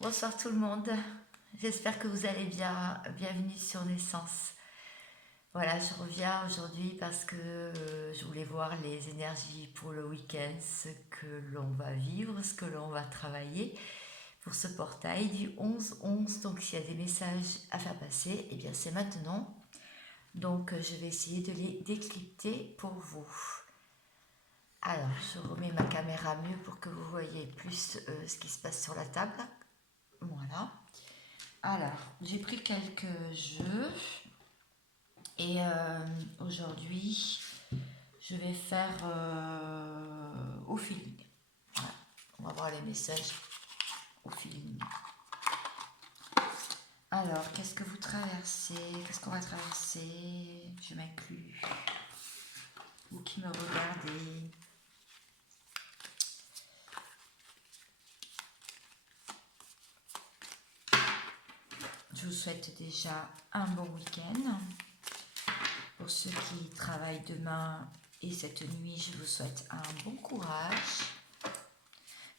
Bonsoir tout le monde, j'espère que vous allez bien. Bienvenue sur Naissance. Voilà, je reviens aujourd'hui parce que je voulais voir les énergies pour le week-end, ce que l'on va vivre, ce que l'on va travailler pour ce portail du 11-11. Donc s'il y a des messages à faire passer, et bien c'est maintenant. Donc je vais essayer de les décrypter pour vous. Alors, je remets ma caméra mieux pour que vous voyez plus ce qui se passe sur la table. Voilà. Alors, j'ai pris quelques jeux et aujourd'hui, je vais faire au feeling. Voilà. On va voir les messages au feeling. Alors, qu'est-ce que vous traversez? Qu'est-ce qu'on va traverser? Je m'inclus. Vous qui me regardez. Je vous souhaite déjà un bon week-end. Pour ceux qui travaillent demain et cette nuit, je vous souhaite un bon courage.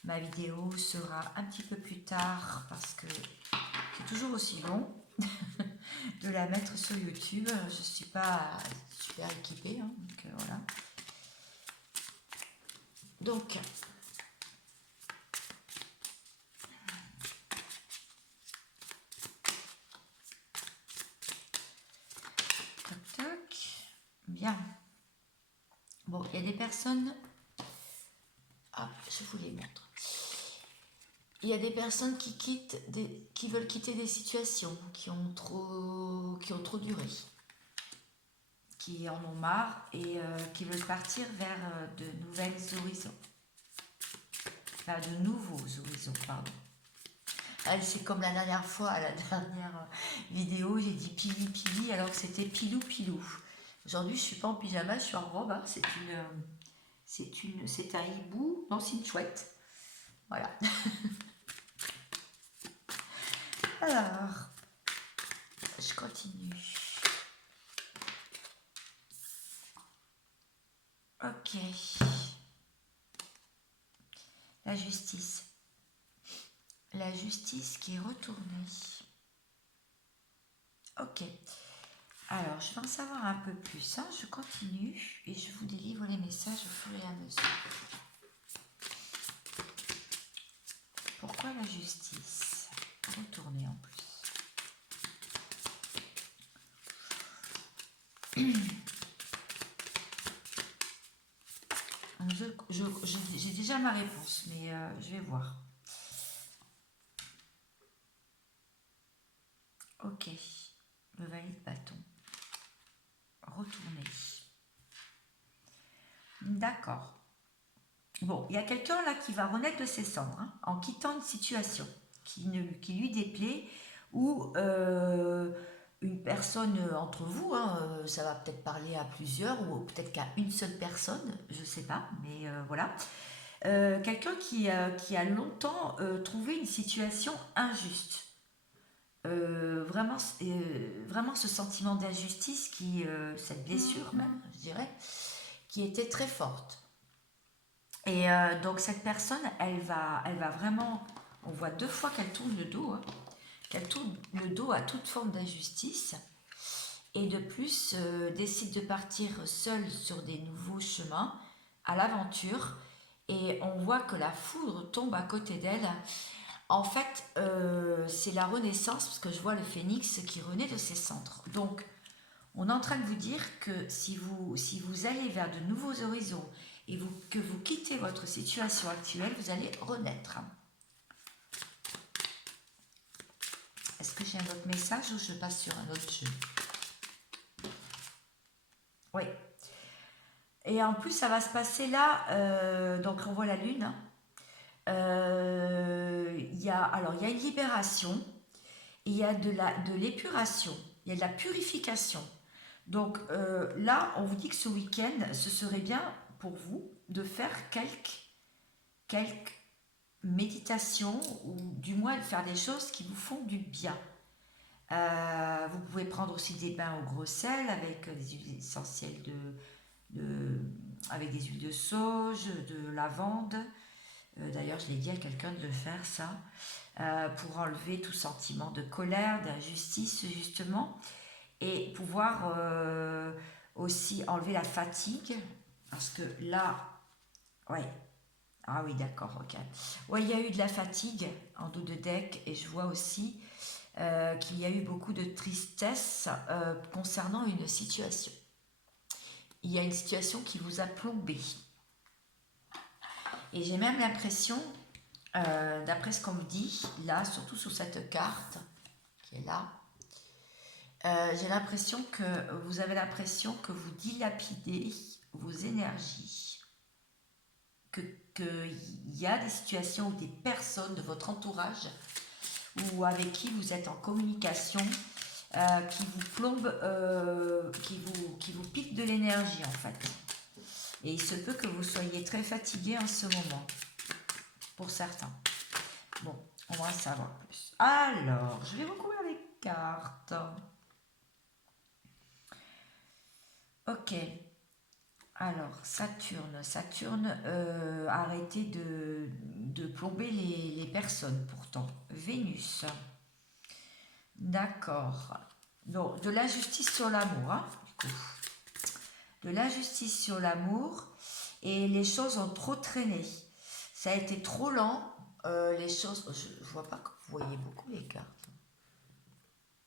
Ma vidéo sera un petit peu plus tard parce que c'est toujours aussi long de la mettre sur YouTube. Je ne suis pas super équipée, hein, donc voilà. Donc, toc toc. Bien. Bon, il y a des personnes. Ah, je vous les montre. Il y a des personnes qui veulent quitter des situations qui ont trop duré, qui en ont marre et qui veulent partir vers de nouvelles horizons, enfin de nouveaux horizons, pardon. C'est comme la dernière fois, à la dernière vidéo, j'ai dit pili pili alors que c'était pilou pilou. Aujourd'hui, je suis pas en pyjama, je suis en robe. Hein. C'est un hibou, non, c'est une chouette. Voilà. Alors, je continue. Ok. La justice. La justice qui est retournée. Ok. Alors, je vais en savoir un peu plus. Hein. Je continue et je vous délivre les messages au fur et à mesure. Pourquoi la justice? Retournée en plus. J'ai déjà ma réponse, mais je vais voir. Ok, le valet de bâton. Retourner. D'accord. Bon, il y a quelqu'un là qui va renaître de ses cendres hein, en quittant une situation qui lui déplaît ou une personne entre vous, hein, ça va peut-être parler à plusieurs ou peut-être qu'à une seule personne, je ne sais pas, mais voilà. Quelqu'un qui a longtemps trouvé une situation injuste. Vraiment ce sentiment d'injustice, cette blessure même, je dirais, qui était très forte. Et donc cette personne, elle va vraiment, on voit deux fois qu'elle tourne le dos, hein, qu'elle tourne le dos à toute forme d'injustice, et de plus décide de partir seule sur des nouveaux chemins, à l'aventure, et on voit que la foudre tombe à côté d'elle. En fait, c'est la renaissance, parce que je vois le phénix qui renaît de ses cendres. Donc, on est en train de vous dire que si vous allez vers de nouveaux horizons et que vous quittez votre situation actuelle, vous allez renaître. Est-ce que j'ai un autre message ou je passe sur un autre jeu? Oui. Et en plus, ça va se passer là, donc on voit la lune. Hein. Il y a une libération, il y a de l'épuration, il y a de la purification. Donc là, on vous dit que ce week-end, ce serait bien pour vous de faire quelques méditations ou du moins de faire des choses qui vous font du bien. Vous pouvez prendre aussi des bains au gros sel avec des huiles essentielles avec des huiles de sauge, de lavande, D'ailleurs, je l'ai dit à quelqu'un de le faire, ça, pour enlever tout sentiment de colère, d'injustice, justement, et pouvoir aussi enlever la fatigue, parce que là, ouais, ah oui, d'accord, ok. Ouais, il y a eu de la fatigue en dos de deck, et je vois aussi qu'il y a eu beaucoup de tristesse concernant une situation. Il y a une situation qui vous a plombé. Et j'ai même l'impression, d'après ce qu'on me dit, là, surtout sur cette carte, qui est là, j'ai l'impression que vous avez l'impression que vous dilapidez vos énergies, qu'il y a des situations ou des personnes de votre entourage ou avec qui vous êtes en communication qui vous plombent, qui vous piquent de l'énergie en fait. Et il se peut que vous soyez très fatigué en ce moment, pour certains. Bon, on va savoir plus. Alors, je vais recouvrir les cartes. Ok. Alors, Saturne, arrêtez de plomber les personnes pourtant. Vénus. D'accord. Donc, de l'injustice sur l'amour, hein, du coup. De l'injustice sur l'amour et les choses ont trop traîné. Ça a été trop lent. Les choses, je vois pas que vous voyez beaucoup les cartes.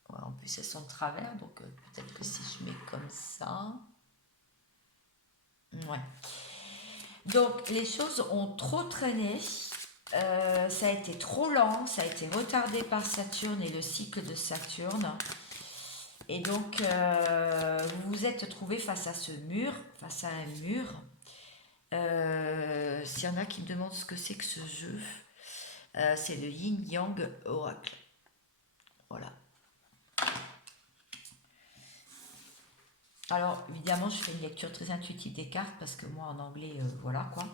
Ouais, en plus, elles sont de travers, donc peut-être que si je mets comme ça. Ouais. Donc, les choses ont trop traîné. Ça a été trop lent, ça a été retardé par Saturne et le cycle de Saturne. Et donc, vous vous êtes trouvé face à ce mur, face à un mur. S'il y en a qui me demandent ce que ce jeu, c'est le Yin Yang Oracle. Voilà. Alors, évidemment, je fais une lecture très intuitive des cartes parce que moi, en anglais, voilà quoi.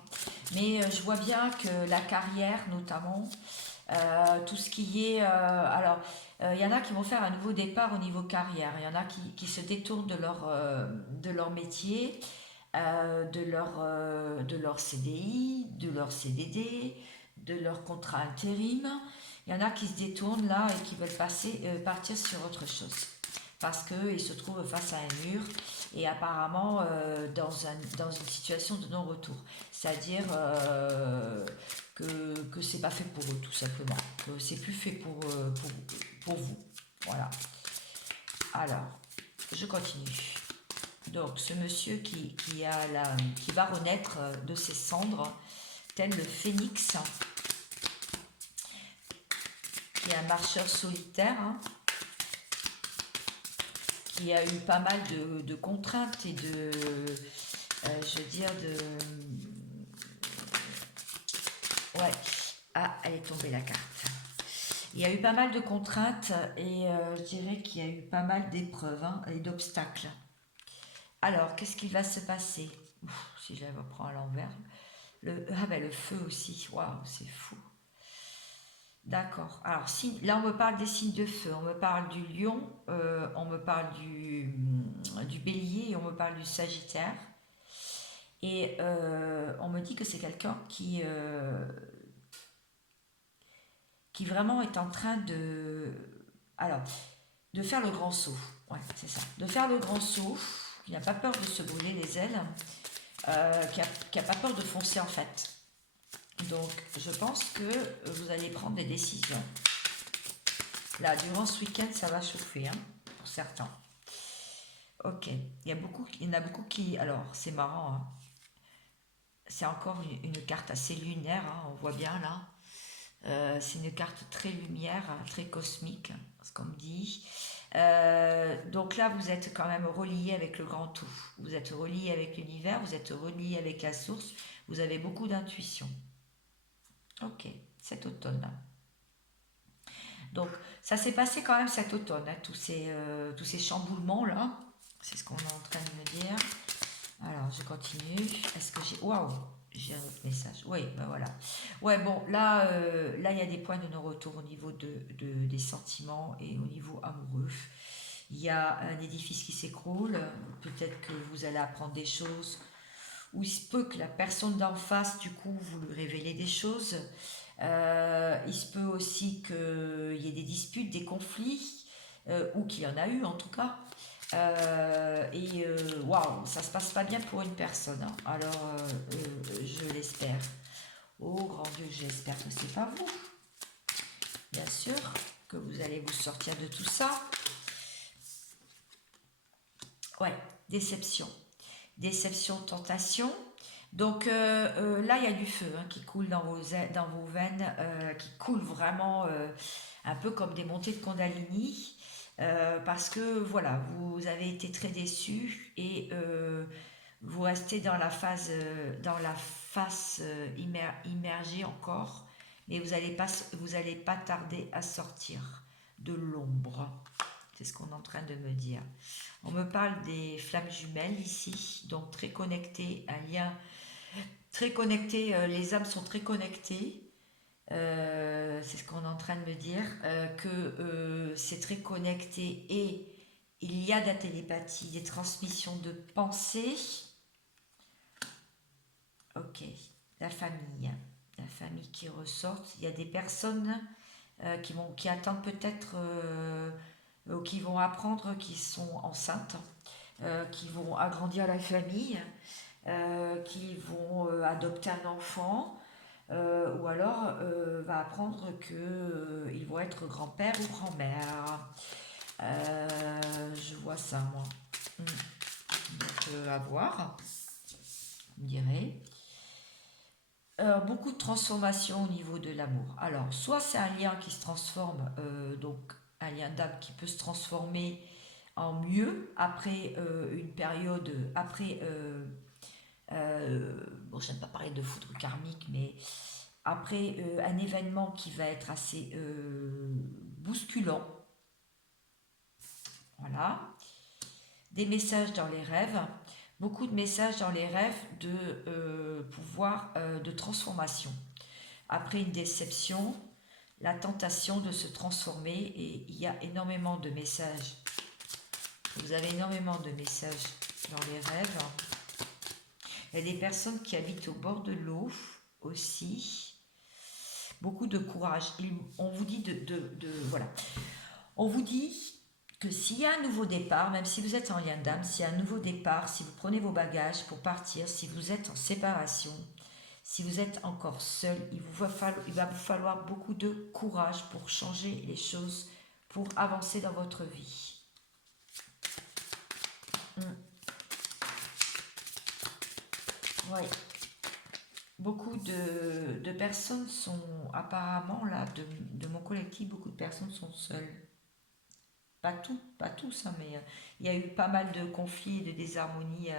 Mais je vois bien que la carrière, notamment, tout ce qui est... alors, il y en a qui vont faire un nouveau départ au niveau carrière. Il y en a qui se détournent de leur métier, de leur CDI, de leur CDD, de leur contrat intérim. Il y en a qui se détournent là et qui veulent partir sur autre chose parce qu'ils se trouvent face à un mur et apparemment dans une situation de non-retour. C'est-à-dire que c'est pas fait pour eux, tout simplement. Que c'est plus fait pour vous. Voilà. Alors, je continue. Donc, ce monsieur qui va renaître de ses cendres, tel le phénix, qui est un marcheur solitaire, hein, qui a eu pas mal de contraintes et je veux dire, ouais, ah, elle est tombée la carte. Il y a eu pas mal de contraintes et je dirais qu'il y a eu pas mal d'épreuves et d'obstacles. Alors, qu'est-ce qui va se passer? Si je la reprends à l'envers. Le feu aussi, waouh, c'est fou. D'accord. Alors, là, on me parle des signes de feu. On me parle du lion, on me parle du bélier et on me parle du sagittaire. Et on me dit que c'est quelqu'un qui vraiment est en train de faire le grand saut. Ouais, c'est ça. De faire le grand saut, qui n'a pas peur de se brûler les ailes, qui a pas peur de foncer en fait. Donc, je pense que vous allez prendre des décisions. Là, durant ce week-end, ça va chauffer, hein, pour certains. Ok, il y en a beaucoup qui... Alors, c'est marrant, hein. C'est encore une carte assez lunaire, hein, on voit bien là. C'est une carte très lumière, hein, très cosmique, ce qu'on me dit. Donc là, vous êtes quand même relié avec le grand tout. Vous êtes relié avec l'univers, vous êtes relié avec la source. Vous avez beaucoup d'intuition. Ok, cet automne. Donc, ça s'est passé quand même cet automne, hein, tous ces chamboulements là. C'est ce qu'on est en train de me dire. Alors, je continue. Est-ce que j'ai... Waouh, j'ai un autre message. Oui, ben voilà. Ouais, bon, là, il y a des points de non-retour au niveau des sentiments et au niveau amoureux. Il y a un édifice qui s'écroule. Peut-être que vous allez apprendre des choses ou il se peut que la personne d'en face, du coup, vous lui révélez des choses. Il se peut aussi qu'il y ait des disputes, des conflits, ou qu'il y en a eu en tout cas. Waouh, ça se passe pas bien pour une personne, hein. Alors, je l'espère. Oh grand Dieu, j'espère que c'est pas vous. Bien sûr que vous allez vous sortir de tout ça. Ouais, déception. Déception, tentation. Donc là, il y a du feu, hein, qui coule dans vos veines, qui coule vraiment un peu comme des montées de Kundalini, parce que voilà, vous avez été très déçus et vous restez dans la phase, immergée encore, mais vous allez pas tarder à sortir de l'ombre. C'est ce qu'on est en train de me dire. On me parle des flammes jumelles ici, donc très connectées, un lien très connecté, les âmes sont très connectées. C'est ce qu'on est en train de me dire, que c'est très connecté et il y a de la télépathie, des transmissions de pensées. Ok, la famille qui ressort. Il y a des personnes qui attendent peut-être, ou qui vont apprendre qu'ils sont enceintes, qui vont agrandir la famille, qui vont adopter un enfant, ou alors va apprendre qu'ils vont être grand-père ou grand-mère. Je vois ça, moi. Donc, à voir, vous me direz. Beaucoup de transformations au niveau de l'amour. Alors, soit c'est un lien qui se transforme, donc un lien d'âme qui peut se transformer en mieux après une période, après, bon, j'aime pas parler de foudre karmique, mais après un événement qui va être assez bousculant. Voilà. Des messages dans les rêves. Beaucoup de messages dans les rêves de pouvoir de transformation. Après une déception, la tentation de se transformer, et il y a énormément de messages. Vous avez énormément de messages dans les rêves. Il y a des personnes qui habitent au bord de l'eau aussi. Beaucoup de courage. On vous dit voilà. On vous dit que s'il y a un nouveau départ, même si vous êtes en lien d'âme, s'il y a un nouveau départ, si vous prenez vos bagages pour partir, si vous êtes en séparation, si vous êtes encore seul, il va vous falloir beaucoup de courage pour changer les choses, pour avancer dans votre vie. Oui. Beaucoup de personnes sont apparemment là, de mon collectif, beaucoup de personnes sont seules. Pas tous, hein, mais il y a eu pas mal de conflits et de désharmonies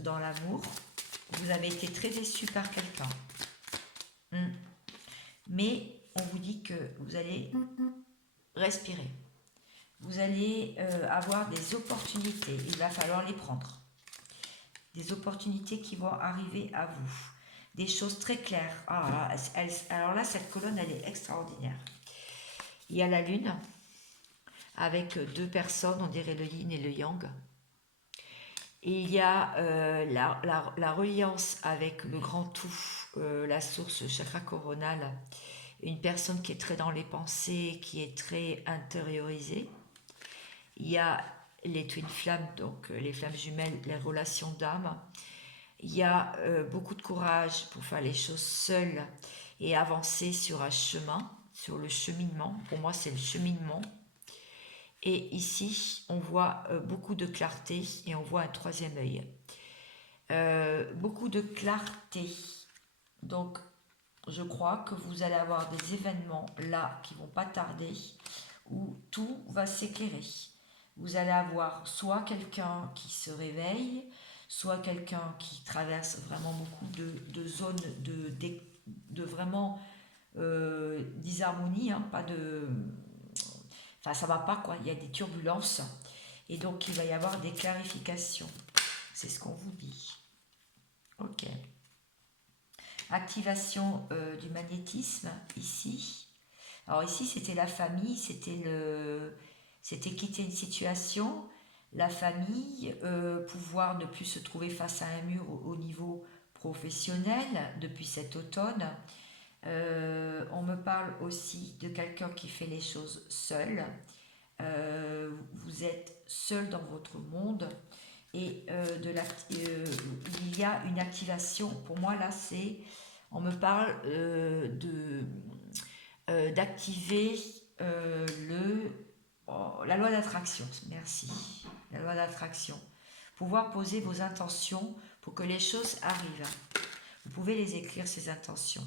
dans l'amour. Vous avez été très déçus par quelqu'un. Mais on vous dit que vous allez respirer. Vous allez avoir des opportunités. Il va falloir les prendre. Des opportunités qui vont arriver à vous. Des choses très claires. Alors là, cette colonne, elle est extraordinaire. Il y a la lune avec deux personnes, on dirait le yin et le yang. Et il y a la reliance avec le grand tout, la source, le chakra coronal. Une personne qui est très dans les pensées, qui est très intériorisée. Il y a les twin flammes, donc les flammes jumelles, les relations d'âme. Il y a beaucoup de courage pour faire les choses seules et avancer sur un chemin, sur le cheminement. Pour moi, c'est le cheminement. Et ici, on voit beaucoup de clarté et on voit un troisième œil. Beaucoup de clarté. Donc, je crois que vous allez avoir des événements là qui vont pas tarder, où tout va s'éclairer. Vous allez avoir soit quelqu'un qui se réveille, soit quelqu'un qui traverse vraiment beaucoup de zones de vraiment disharmonie, hein, pas de... Enfin, ça va pas, quoi. Il y a des turbulences. Et donc, il va y avoir des clarifications. C'est ce qu'on vous dit. Ok. Activation du magnétisme, ici. Alors ici, c'était la famille, c'était quitter une situation. la famille, pouvoir ne plus se trouver face à un mur au niveau professionnel depuis cet automne. On me parle aussi de quelqu'un qui fait les choses seul. Vous êtes seul dans votre monde et il y a une activation. Pour moi, là, on me parle d'activer la loi d'attraction. Merci. La loi d'attraction. Pouvoir poser vos intentions pour que les choses arrivent. Vous pouvez les écrire, ces intentions.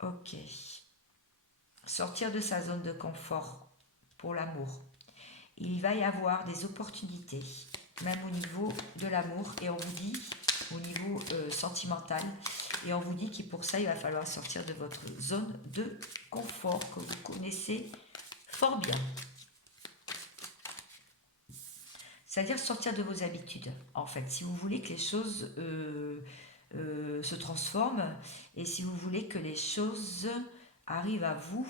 Ok. Sortir de sa zone de confort pour l'amour. Il va y avoir des opportunités, même au niveau de l'amour, et on vous dit, au niveau sentimental, et on vous dit que pour ça, il va falloir sortir de votre zone de confort que vous connaissez fort bien. C'est-à-dire sortir de vos habitudes, en fait, si vous voulez que les choses se transforment, et si vous voulez que les choses arrivent à vous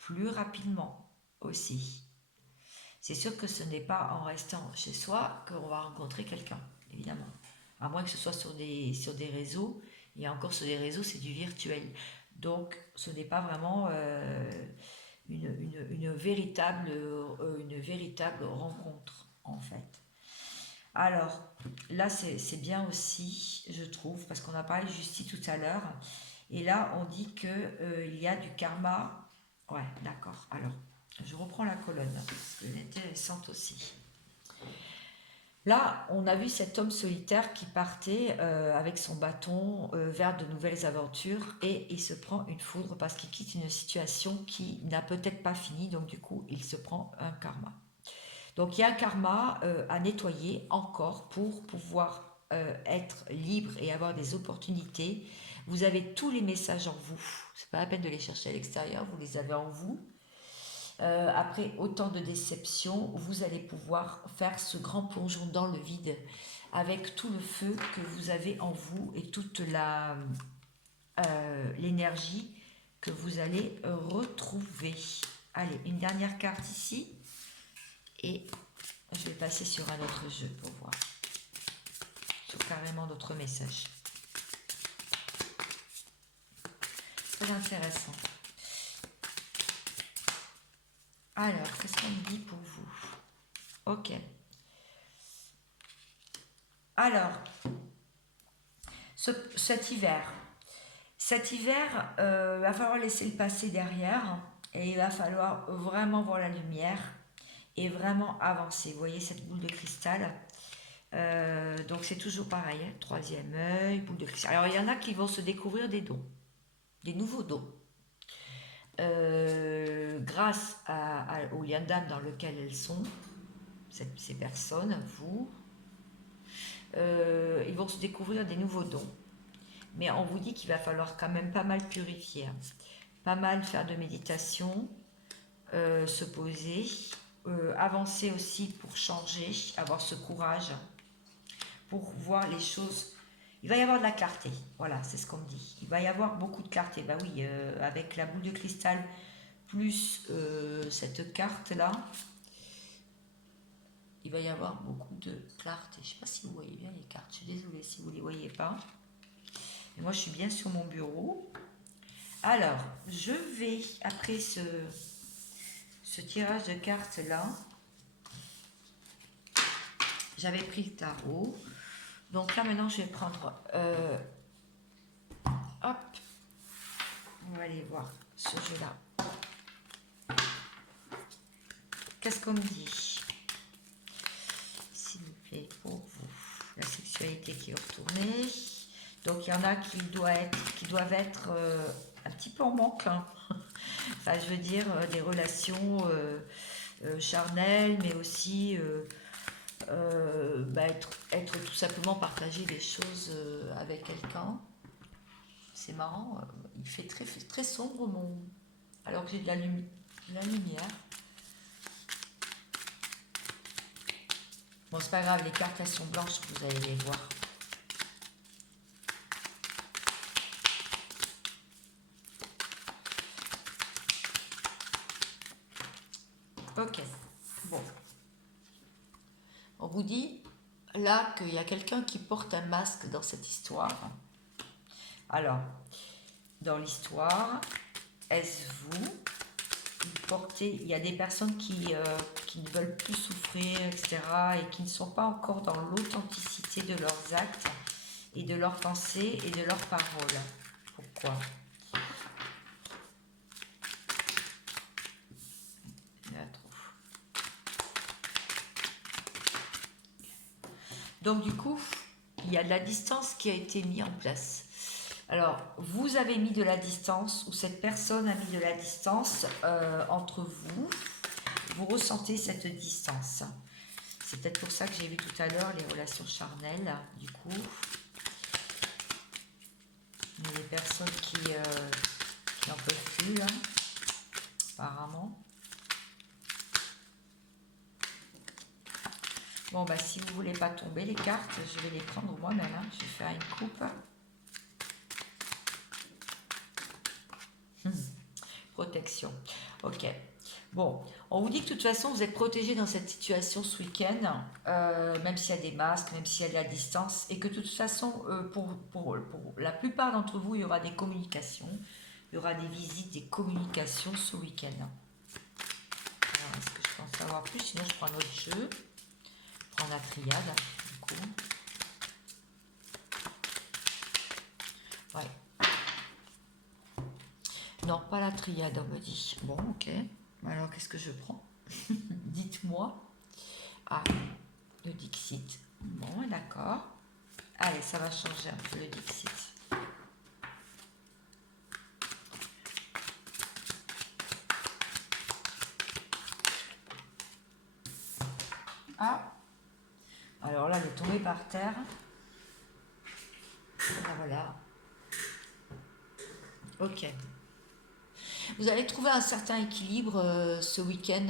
plus rapidement aussi. C'est sûr que ce n'est pas en restant chez soi qu'on va rencontrer quelqu'un, évidemment. À moins que ce soit sur des réseaux, et encore sur des réseaux, c'est du virtuel. Donc, ce n'est pas vraiment une véritable rencontre, en fait. Alors, là, c'est bien aussi, je trouve, parce qu'on a parlé de justice tout à l'heure, et là, on dit qu'il y a du karma. Ouais, d'accord. Alors, je reprends la colonne, parce qu'elle est intéressante aussi. Là, on a vu cet homme solitaire qui partait avec son bâton vers de nouvelles aventures et il se prend une foudre parce qu'il quitte une situation qui n'a peut-être pas fini, donc du coup, il se prend un karma. Donc, il y a un karma à nettoyer encore pour pouvoir être libre et avoir des opportunités. Vous avez tous les messages en vous. C'est pas la peine de les chercher à l'extérieur, vous les avez en vous. Après autant de déceptions, vous allez pouvoir faire ce grand plongeon dans le vide avec tout le feu que vous avez en vous et toute l'énergie que vous allez retrouver. Allez, une dernière carte ici et je vais passer sur un autre jeu pour voir, sur carrément d'autres messages. Très intéressant. Alors, qu'est-ce qu'on me dit pour vous? Ok. Alors, cet hiver, va falloir laisser le passé derrière et il va falloir vraiment voir la lumière et vraiment avancer. Vous voyez cette boule de cristal, donc c'est toujours pareil, hein, troisième œil, boule de cristal. Alors il y en a qui vont se découvrir des dons, des nouveaux dons. Grâce au lien d'âme dans lequel elles sont, ces personnes, vous, ils vont se découvrir des nouveaux dons. Mais on vous dit qu'il va falloir quand même pas mal purifier, pas mal faire de méditation, se poser, avancer aussi pour changer, avoir ce courage pour voir les choses. Il va y avoir de la clarté, voilà, c'est ce qu'on me dit. Il va y avoir beaucoup de clarté, bah oui, avec la boule de cristal plus cette carte-là, il va y avoir beaucoup de clarté. Je ne sais pas si vous voyez bien les cartes, je suis désolée si vous ne les voyez pas. Et moi, je suis bien sur mon bureau. Alors, je vais, après ce tirage de cartes-là, j'avais pris le tarot. Donc là, maintenant, je vais prendre... hop. On va aller voir ce jeu-là. Qu'est-ce qu'on me dit? S'il vous plaît, pour vous. La sexualité qui est retournée. Donc, il y en a qui doivent être un petit peu en manque. Hein. Enfin, je veux dire, des relations charnelles, mais aussi... être tout simplement partager des choses avec quelqu'un. C'est marrant, il fait très, très sombre alors que j'ai de la lumière. Bon, c'est pas grave, les cartes elles sont blanches, vous allez les voir. Ok, bon. On vous dit là qu'il y a quelqu'un qui porte un masque dans cette histoire. Alors, dans l'histoire, est-ce vous portez, il y a des personnes qui ne veulent plus souffrir, etc., et qui ne sont pas encore dans l'authenticité de leurs actes et de leurs pensées et de leurs paroles. Pourquoi? Donc du coup, il y a de la distance qui a été mise en place. Alors, vous avez mis de la distance, ou cette personne a mis de la distance entre vous. Vous ressentez cette distance. C'est peut-être pour ça que j'ai vu tout à l'heure les relations charnelles, du coup. Il y a des personnes qui n'en peuvent plus, hein, apparemment. Bon, bah si vous ne voulez pas tomber les cartes, je vais les prendre moi-même. Hein. Je vais faire une coupe. Protection. Ok. Bon, on vous dit que de toute façon, vous êtes protégé dans cette situation ce week-end, même s'il y a des masques, même s'il y a de la distance, et que de toute façon, pour la plupart d'entre vous, il y aura des communications, il y aura des visites, des communications ce week-end. Alors, est-ce que je peux en savoir plus? Sinon, je prends un autre jeu. Je prends la triade, du coup. Ouais. Non, pas la triade, on me dit. Bon, ok. Alors, qu'est-ce que je prends? Dites-moi. Ah, le Dixit. Bon, d'accord. Allez, ça va changer un peu le Dixit. Ah, alors là, elle est tombée par terre. Ah, voilà. Ok. Vous allez trouver un certain équilibre ce week-end.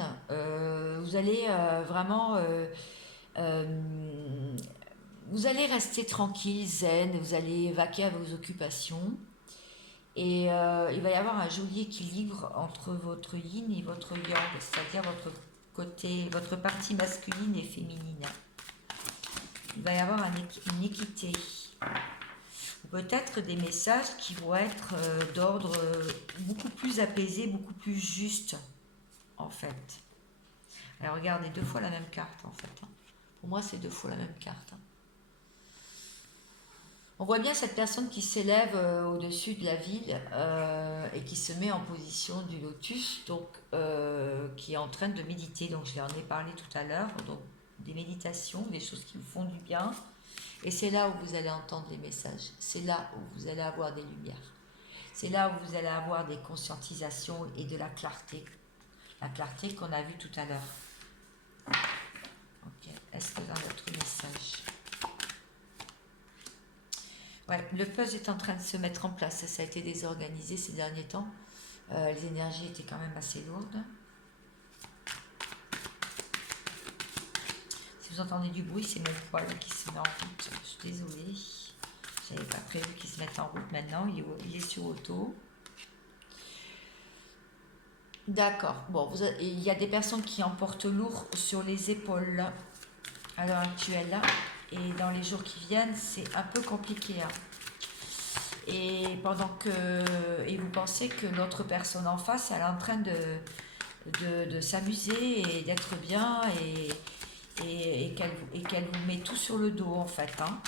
Vous allez vraiment... vous allez rester tranquille, zen, vous allez vaquer à vos occupations. Et il va y avoir un joli équilibre entre votre yin et votre yang, c'est-à-dire votre côté, votre partie masculine et féminine. Il va y avoir une équité. Peut-être des messages qui vont être d'ordre beaucoup plus apaisé, beaucoup plus juste, en fait. Alors regardez, 2 fois la même carte, en fait. Pour moi, c'est 2 fois la même carte. On voit bien cette personne qui s'élève au-dessus de la ville et qui se met en position du lotus, donc qui est en train de méditer. Donc je en ai parlé tout à l'heure, donc des méditations, des choses qui vous font du bien. Et c'est là où vous allez entendre les messages. C'est là où vous allez avoir des lumières. C'est là où vous allez avoir des conscientisations et de la clarté. La clarté qu'on a vue tout à l'heure. Ok. Est-ce que dans votre message? Ouais, le puzzle est en train de se mettre en place. Ça a été désorganisé ces derniers temps. Les énergies étaient quand même assez lourdes. Si vous entendez du bruit, c'est mon poil qui se met en route. Je suis désolée. Je n'avais pas prévu qu'il se mette en route maintenant. Il est sur auto. D'accord. Bon, il y a des personnes qui en portent lourd sur les épaules à l'heure actuelle. Et dans les jours qui viennent, c'est un peu compliqué. Hein. Et et vous pensez que l'autre personne en face, elle est en train de s'amuser et d'être bien et qu'elle vous met tout sur le dos en fait. Hein.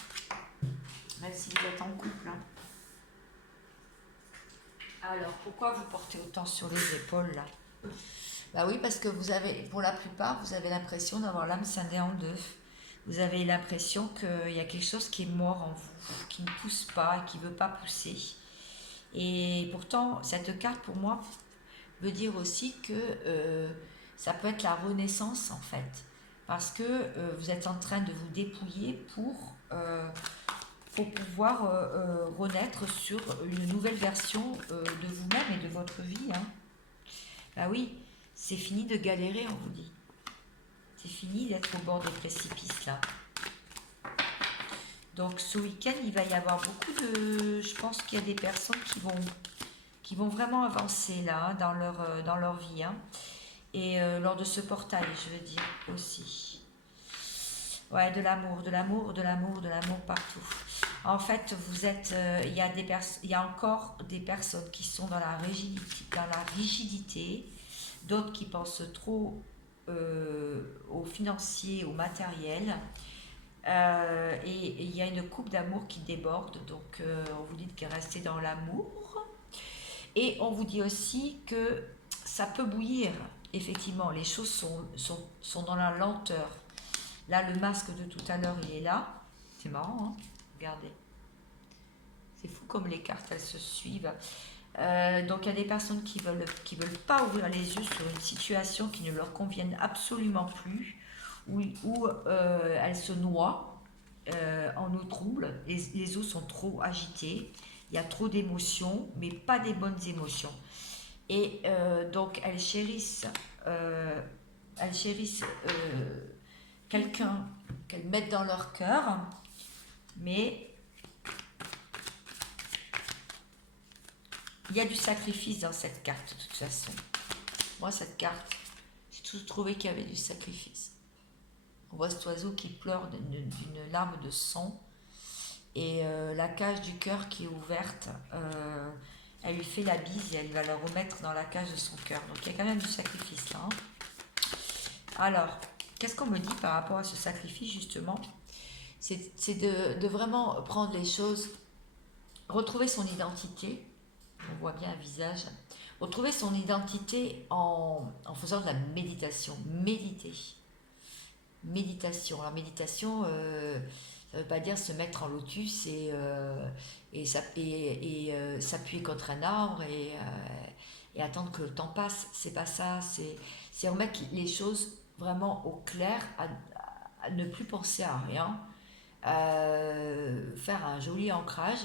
Même si vous êtes en couple. Hein. Alors, pourquoi vous portez autant sur les épaules là? Bah oui, parce que vous avez, pour la plupart, vous avez l'impression d'avoir l'âme scindée en deux. Vous avez l'impression qu'il y a quelque chose qui est mort en vous, qui ne pousse pas, qui ne veut pas pousser. Et pourtant, cette carte, pour moi, veut dire aussi que ça peut être la renaissance, en fait. Parce que vous êtes en train de vous dépouiller pour pouvoir renaître sur une nouvelle version de vous-même et de votre vie. Hein. Bah oui, c'est fini de galérer, on vous dit. C'est fini d'être au bord des précipices, là. Donc ce week-end, il va y avoir beaucoup de... Je pense qu'il y a des personnes qui vont vraiment avancer, là, dans leur vie. Hein. Et lors de ce portail, je veux dire, aussi. Ouais, de l'amour, de l'amour, de l'amour, de l'amour partout. En fait, vous êtes, il y a encore des personnes qui sont dans la rigidité, d'autres qui pensent trop au financier, au matériel. Et il y a une coupe d'amour qui déborde, donc on vous dit de rester dans l'amour. Et on vous dit aussi que ça peut bouillir. Effectivement, les choses sont dans la lenteur. Là, le masque de tout à l'heure, il est là. C'est marrant, hein. Regardez. C'est fou comme les cartes, elles se suivent. Donc, il y a des personnes qui veulent pas ouvrir les yeux sur une situation qui ne leur convienne absolument plus, où elles se noient en eau trouble. Les eaux sont trop agitées. Il y a trop d'émotions, mais pas des bonnes émotions. Et donc, elles chérissent quelqu'un qu'elles mettent dans leur cœur, mais il y a du sacrifice dans cette carte de toute façon. Moi, cette carte, j'ai toujours trouvé qu'il y avait du sacrifice. On voit cet oiseau qui pleure d'une larme de sang et la cage du cœur qui est ouverte. Elle lui fait la bise et elle va le remettre dans la cage de son cœur. Donc il y a quand même du sacrifice là. Hein. Alors, qu'est-ce qu'on me dit par rapport à ce sacrifice justement? C'est de vraiment prendre les choses, retrouver son identité. On voit bien un visage. Retrouver son identité en faisant de la méditation. Méditer. Méditation. Alors méditation, ça ne veut pas dire se mettre en lotus et s'appuyer contre un arbre et attendre que le temps passe. C'est pas ça. C'est remettre les choses vraiment au clair, à ne plus penser à rien, faire un joli ancrage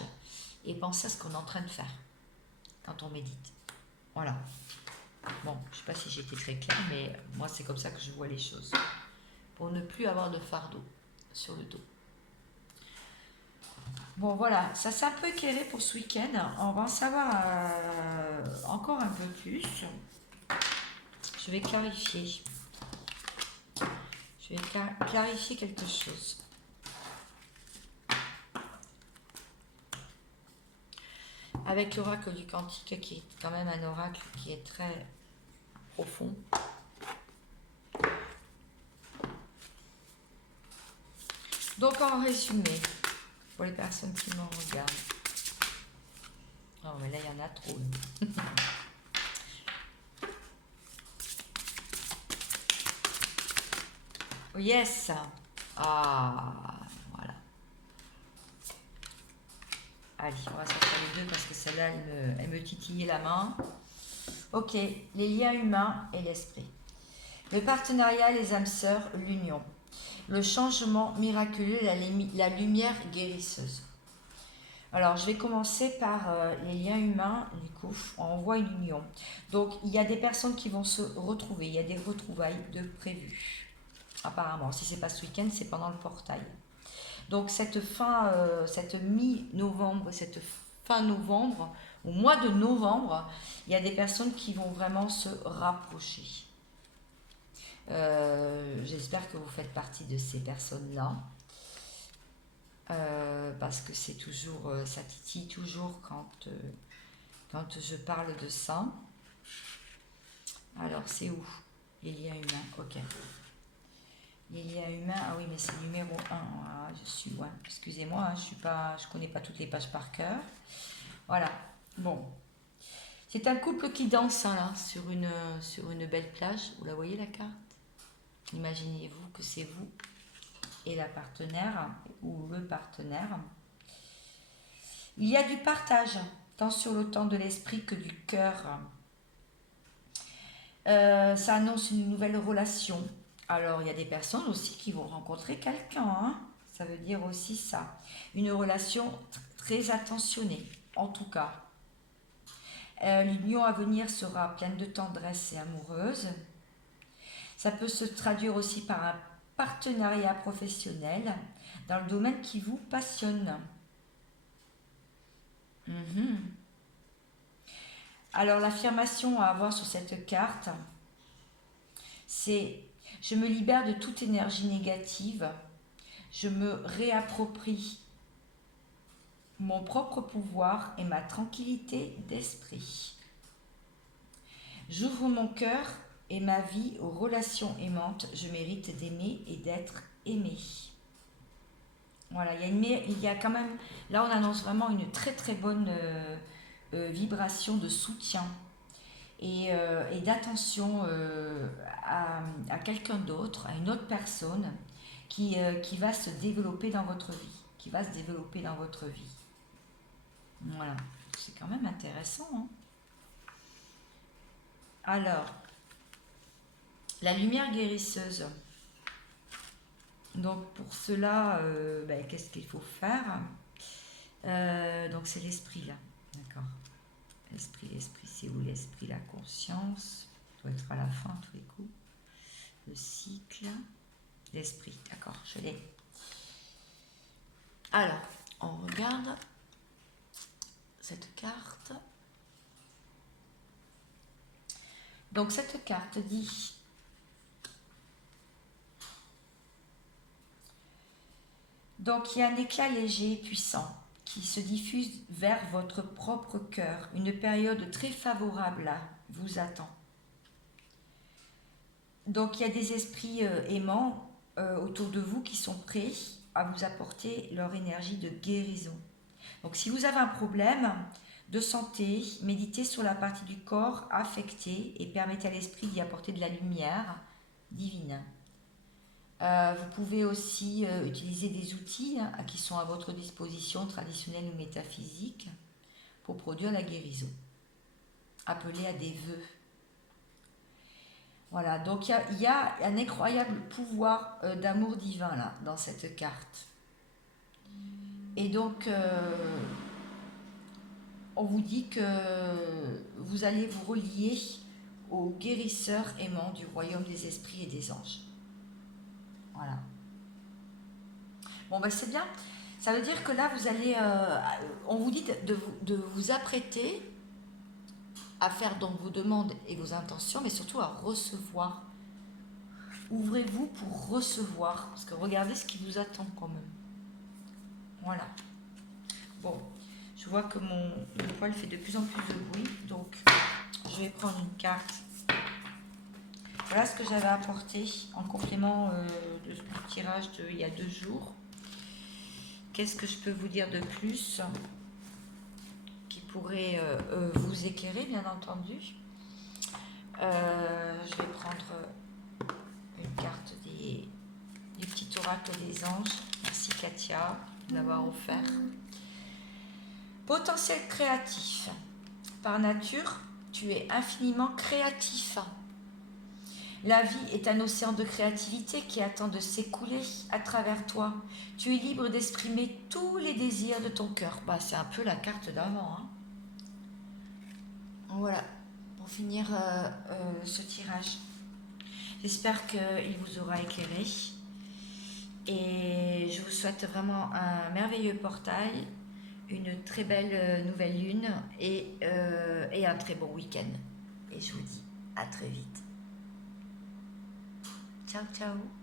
et penser à ce qu'on est en train de faire quand on médite. Voilà. Bon, je ne sais pas si j'ai été très claire, mais moi c'est comme ça que je vois les choses. Pour ne plus avoir de fardeau sur le dos. Bon voilà, ça s'est un peu éclairé pour ce week-end. On va en savoir encore un peu plus. Je vais clarifier. Je vais clarifier quelque chose. Avec l'oracle du Cantique, qui est quand même un oracle qui est très profond. Donc en résumé, pour les personnes qui me regardent. Oh mais là il y en a trop. Yes. Ah, voilà. Allez, on va sortir les deux parce que celle-là, elle me titillait la main. Ok, les liens humains et l'esprit. Le partenariat, les âmes sœurs, l'union. Le changement miraculeux, la lumière guérisseuse. Alors, je vais commencer par les liens humains. Du coup, on voit une union. Donc, il y a des personnes qui vont se retrouver. Il y a des retrouvailles de prévues. Apparemment, si c'est pas ce week-end, c'est pendant le portail. Donc, cette mi-novembre, cette fin novembre, au mois de novembre, il y a des personnes qui vont vraiment se rapprocher. J'espère que vous faites partie de ces personnes-là. Parce que c'est toujours, ça titille toujours quand je parle de ça. Alors, c'est où? Les liens humains, ok. Les liens humains, ah oui, mais c'est numéro 1. Ah, je suis, ouais, excusez-moi, hein, je connais pas toutes les pages par cœur. Voilà, bon. C'est un couple qui danse hein, là, sur une belle plage. Vous la voyez la carte? Imaginez-vous que c'est vous et la partenaire ou le partenaire. Il y a du partage, tant sur le temps de l'esprit que du cœur. Ça annonce une nouvelle relation. Alors, il y a des personnes aussi qui vont rencontrer quelqu'un. Hein. Ça veut dire aussi ça. Une relation très attentionnée, en tout cas. L'union à venir sera pleine de tendresse et amoureuse. Ça peut se traduire aussi par un partenariat professionnel dans le domaine qui vous passionne. Alors l'affirmation à avoir sur cette carte, c'est « Je me libère de toute énergie négative Je me réapproprie mon propre pouvoir et ma tranquillité d'esprit. J'ouvre mon cœur et ma vie aux relations aimantes. Je mérite d'aimer et d'être aimé. Voilà, il y a quand même, là on annonce vraiment une très très bonne vibration de soutien et d'attention à quelqu'un d'autre, à une autre personne qui va se développer dans votre vie, qui va se développer dans votre vie. Voilà, c'est quand même intéressant, hein. Alors, la lumière guérisseuse. Donc pour cela, qu'est-ce qu'il faut faire? Donc c'est l'esprit là, d'accord. L'esprit, c'est où l'esprit? La conscience, doit être à la fin tous les coups. Le cycle, l'esprit, d'accord, je l'ai. Alors, on regarde cette carte. Donc cette carte dit donc il y a un éclat léger et puissant qui se diffuse vers votre propre cœur. Une période très favorable là vous attend. Donc il y a des esprits aimants autour de vous qui sont prêts à vous apporter leur énergie de guérison. Donc si vous avez un problème de santé, méditez sur la partie du corps affectée et permettez à l'esprit d'y apporter de la lumière divine. Vous pouvez aussi utiliser des outils qui sont à votre disposition, traditionnels ou métaphysiques, pour produire la guérison. Appelez à des vœux. Voilà, donc il y a un incroyable pouvoir d'amour divin là, dans cette carte. Et donc, on vous dit que vous allez vous relier aux guérisseurs aimants du royaume des esprits et des anges. Voilà. Bon, ben c'est bien. Ça veut dire que là, vous allez... on vous dit de vous apprêter à faire donc vos demandes et vos intentions, mais surtout à recevoir. Ouvrez-vous pour recevoir, parce que regardez ce qui vous attend quand même. Voilà. Bon, je vois que mon poil fait de plus en plus de bruit, donc je vais prendre une carte. Voilà ce que j'avais apporté en complément du tirage d'il y a 2 jours. Qu'est-ce que je peux vous dire de plus qui pourrait vous éclairer, bien entendu? Je vais prendre une carte du petit oracle des anges. Merci Katia de l'avoir offert. Potentiel créatif. Par nature, tu es infiniment créatif. La vie est un océan de créativité qui attend de s'écouler à travers toi. Tu es libre d'exprimer tous les désirs de ton cœur. Bah, c'est un peu la carte d'avant, hein. Voilà, pour finir ce tirage. J'espère qu'il vous aura éclairé. Et je vous souhaite vraiment un merveilleux portail, une très belle nouvelle lune et un très bon week-end. Et je vous dis à très vite. Ciao, ciao.